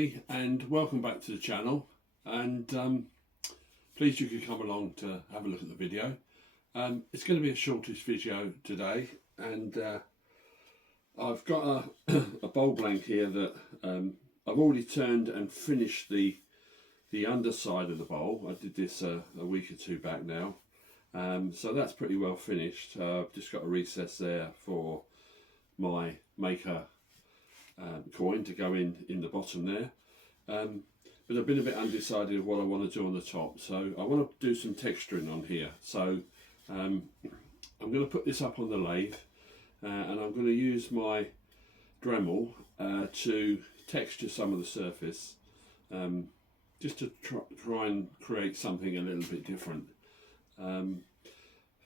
everybody, and welcome back to the channel, and pleased you could come along to have a look at the video. It's going to be a shortish video today, and I've got a bowl blank here that I've already turned and finished the underside of the bowl. I did this a week or two back now, so that's pretty well finished. I've just got a recess there for my maker coin to go in the bottom there, but I've been a bit undecided of what I want to do on the top, so I want to do some texturing on here. So I'm going to put this up on the lathe, and I'm going to use my Dremel to texture some of the surface, just to try and create something a little bit different.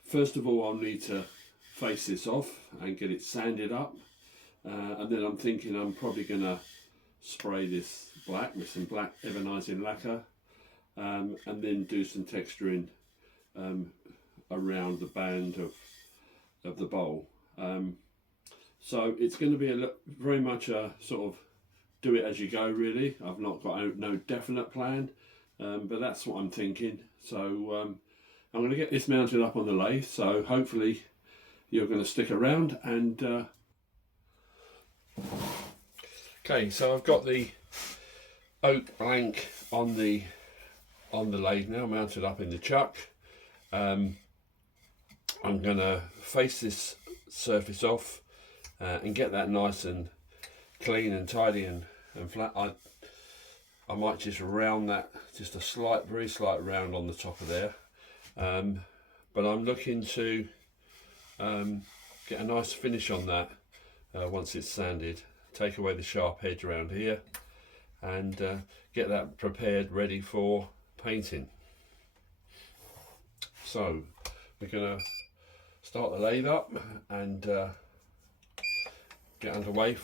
First of all, I'll need to face this off and get it sanded up. And then I'm thinking I'm probably going to spray this black with some black ebenising lacquer, and then do some texturing around the band of the bowl. So it's going to be very much a sort of do it as you go, really. I've not got no definite plan, but that's what I'm thinking. So I'm going to get this mounted up on the lathe, so hopefully you're going to stick around. And okay, so I've got the oak blank on the lathe now, mounted up in the chuck. I'm going to face this surface off and get that nice and clean and tidy and flat. I might just round that, just a very slight round on the top of there, but I'm looking to get a nice finish on that. Once it's sanded, take away the sharp edge around here, and get that prepared, ready for painting. So we're going to start the lathe up and get underway.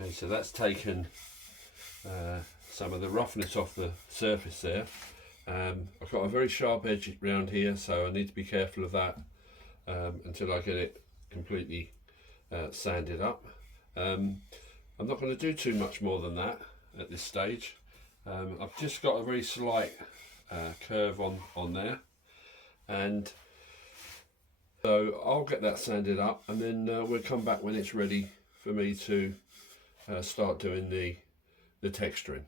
Okay, so that's taken some of the roughness off the surface there. I've got a very sharp edge around here, so I need to be careful of that until I get it completely sanded up. I'm not going to do too much more than that at this stage. I've just got a very slight curve on there, and so I'll get that sanded up, and then we'll come back when it's ready for me to start doing the texturing.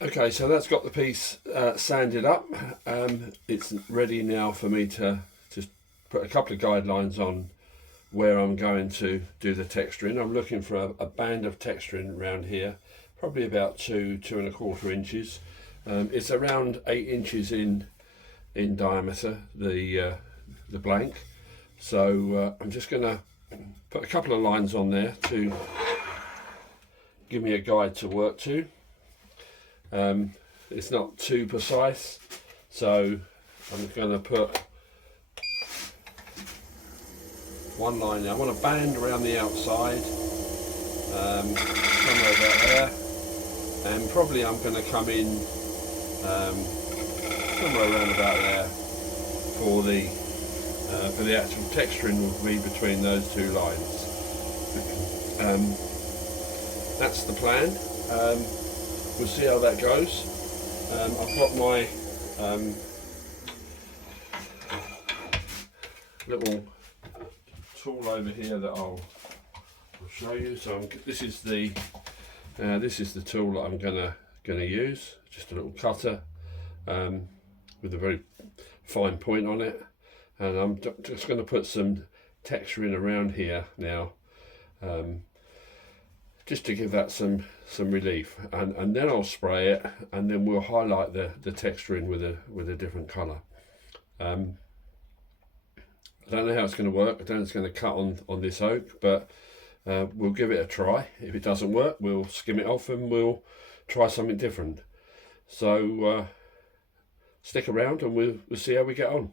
Okay, so that's got the piece sanded up. It's ready now for me to just put a couple of guidelines on where I'm going to do the texturing. I'm looking for a band of texturing around here, probably about 2.25 inches. It's around 8 inches in diameter, the blank. So I'm just going to put a couple of lines on there to give me a guide to work to. It's not too precise, so I'm going to put one line there. I want a band around the outside, somewhere about there, and probably I'm going to come in somewhere around about there for the actual texturing will be between those two lines. That's the plan. We'll see how that goes. I've got my little tool over here that I'll show you. So this is the tool that I'm going to going to use, just a little cutter with a very fine point on it, and I'm just going to put some texture in around here now, just to give that some relief, and then I'll spray it, and then we'll highlight the texture in with a different colour. I don't know how it's going to work. I don't know if it's going to cut on this oak, but we'll give it a try. If it doesn't work, we'll skim it off and we'll try something different. So stick around and we'll see how we get on.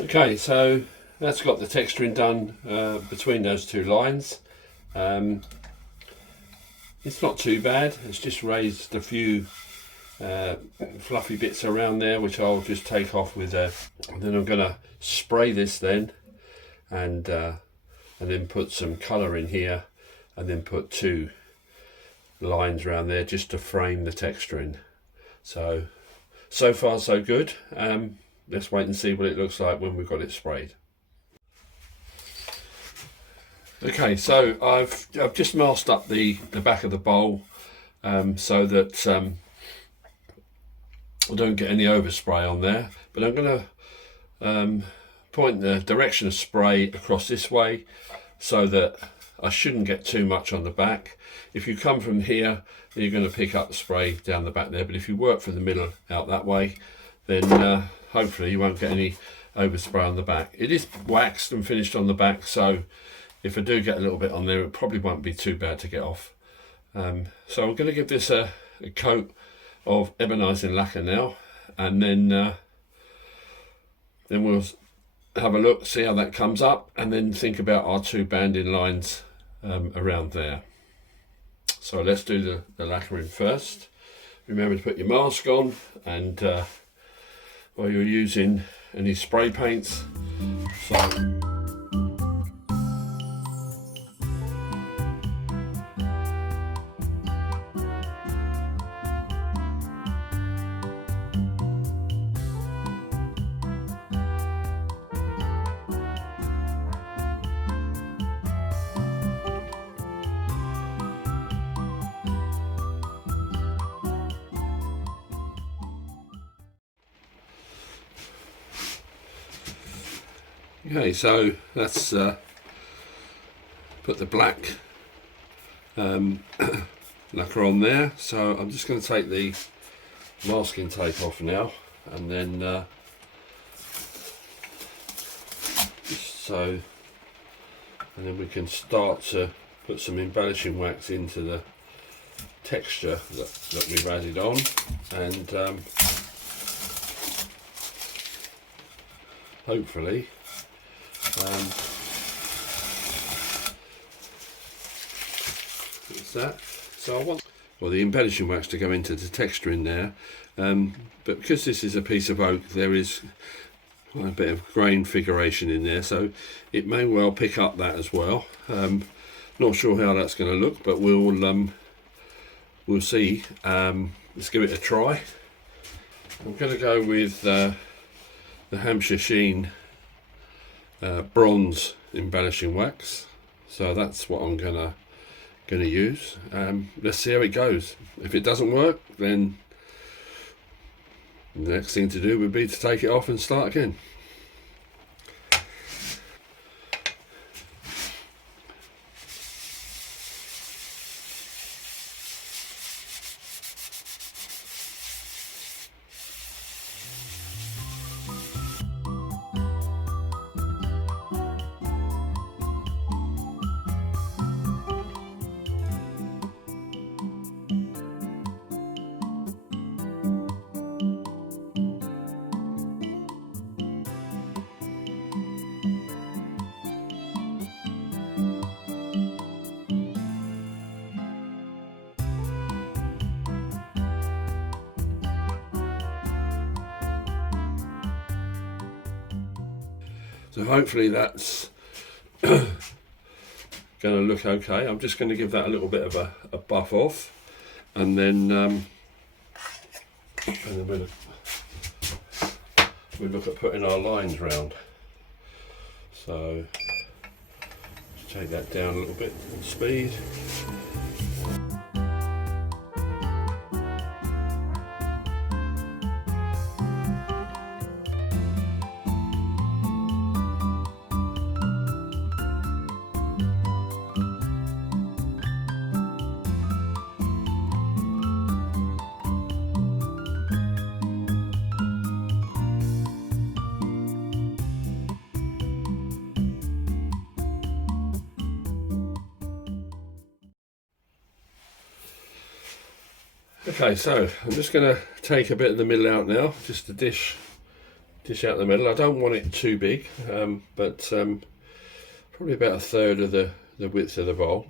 Okay, so that's got the texturing done between those two lines. It's not too bad. It's just raised a few fluffy bits around there, which I'll just take off with and then I'm going to spray this then, and then put some colour in here, and then put two lines around there just to frame the texturing. So far so good. Let's wait and see what it looks like when we've got it sprayed. Okay, so I've just masked up the back of the bowl so that I don't get any overspray on there. But I'm going to point the direction of spray across this way so that I shouldn't get too much on the back. If you come from here, you're going to pick up the spray down the back there. But if you work from the middle out that way, then hopefully you won't get any overspray on the back. It is waxed and finished on the back, so if I do get a little bit on there, it probably won't be too bad to get off. So I'm going to give this a coat of embelishing lacquer now, and then we'll have a look, see how that comes up, and then think about our two banding lines around there. So let's do the lacquering first. Remember to put your mask on, and while you're using any spray paints. Okay, so let's put the black lacquer on there. So I'm just going to take the masking tape off now, and then we can start to put some embellishing wax into the texture that we've added on, and hopefully what's that? So I want the embellishing wax to go into the texture in there, but because this is a piece of oak, there is quite a bit of grain figuration in there, so it may well pick up that as well. Not sure how that's going to look, but we'll see. Let's give it a try. I'm going to go with the Hampshire Sheen bronze embellishing wax, so that's what I'm gonna use. Let's see how it goes. If it doesn't work, then the next thing to do would be to take it off and start again. So hopefully that's going to look okay. I'm just going to give that a little bit of a buff off, and then we'll look at putting our lines round. So just take that down a little bit in speed. Okay, so I'm just going to take a bit of the middle out now, just to dish out the middle. I don't want it too big, but probably about a third of the width of the bowl.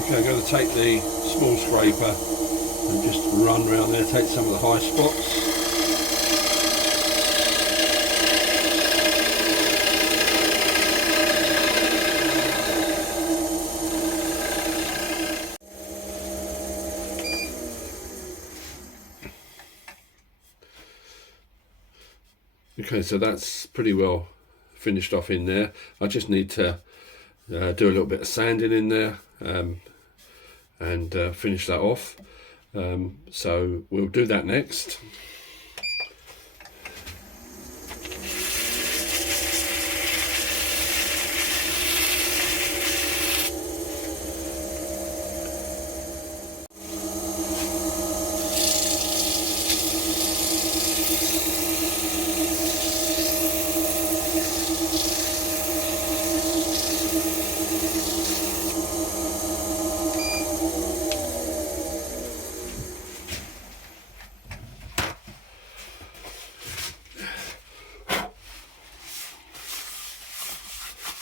Okay, I'm going to take the small scraper and just run around there, take some of the high spots. Okay, so that's pretty well finished off in there. I just need to do a little bit of sanding in there and finish that off. So we'll do that next.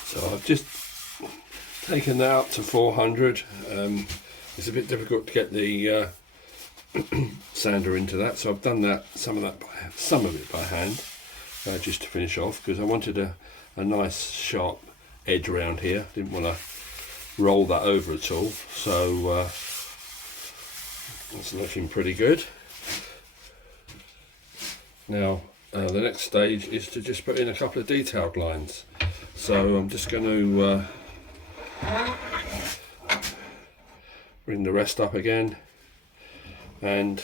So I've just taken that up to 400. It's a bit difficult to get the sander into that, so I've done that some of it by hand, just to finish off, because I wanted a nice sharp edge around here. Didn't want to roll that over at all. So it's looking pretty good. Now the next stage is to just put in a couple of detailed lines. So I'm just going to bring the rest up again, and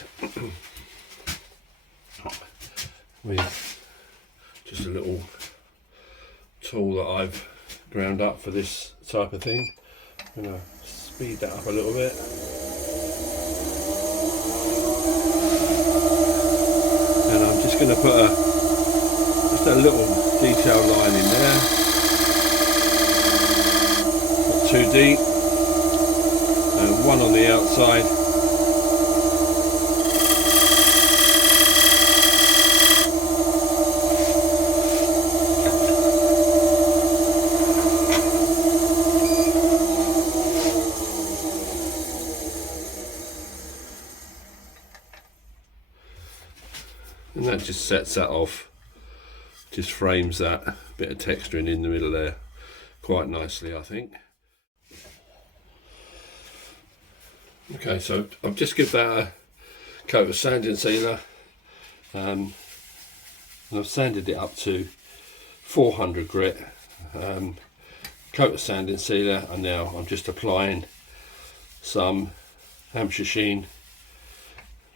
with just a little tool that I've ground up for this type of thing, I'm going to speed that up a little bit. And I'm just going to put just a little detail line in there. Too deep, and one on the outside. And that just sets that off, just frames that bit of texturing in the middle there quite nicely, I think. Okay, so I've just given that a coat of sanding sealer, and I've sanded it up to 400 grit, coat of sanding sealer, and now I'm just applying some Hampshire Sheen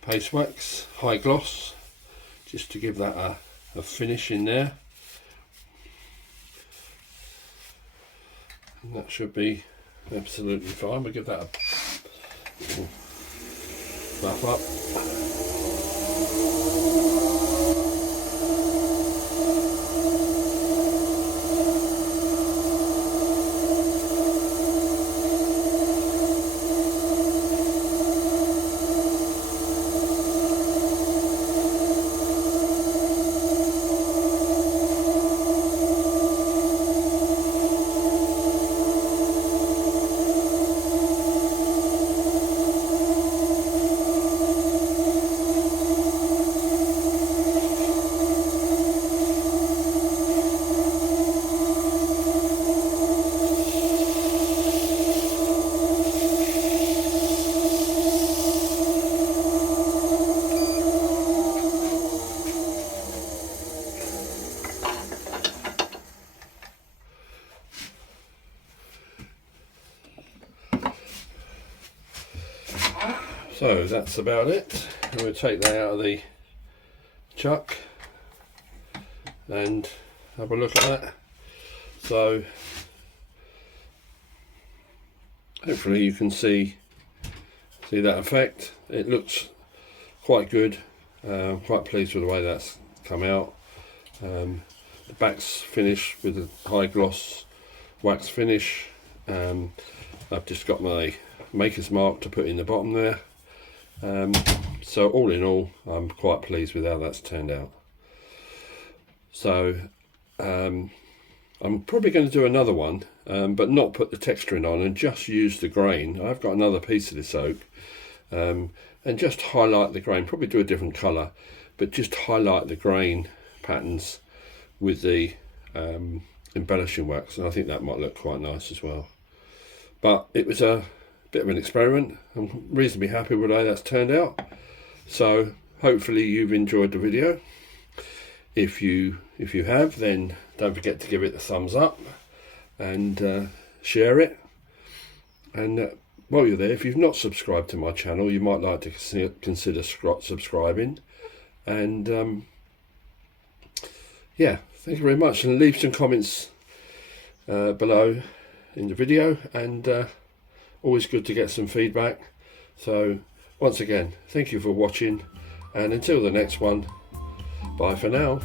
paste wax high gloss, just to give that a finish in there. That should be absolutely fine. We'll give that a little buff up. So that's about it. I'm going to take that out of the chuck and have a look at that. So hopefully you can see that effect. It looks quite good. Quite pleased with the way that's come out. The back's finished with a high gloss wax finish. I've just got my maker's mark to put in the bottom there. So all in all, I'm quite pleased with how that's turned out. So I'm probably going to do another one, but not put the texturing on and just use the grain. I've got another piece of this oak, and just highlight the grain, probably do a different colour, but just highlight the grain patterns with the embellishing wax, and I think that might look quite nice as well. But it was a bit of an experiment. I'm reasonably happy with the way that's turned out. So hopefully you've enjoyed the video. If you have, then don't forget to give it a thumbs up and share it. And while you're there, if you've not subscribed to my channel, you might like to consider subscribing. And yeah, thank you very much, and leave some comments below in the video, and always good to get some feedback. So once again, thank you for watching, and until the next one, bye for now.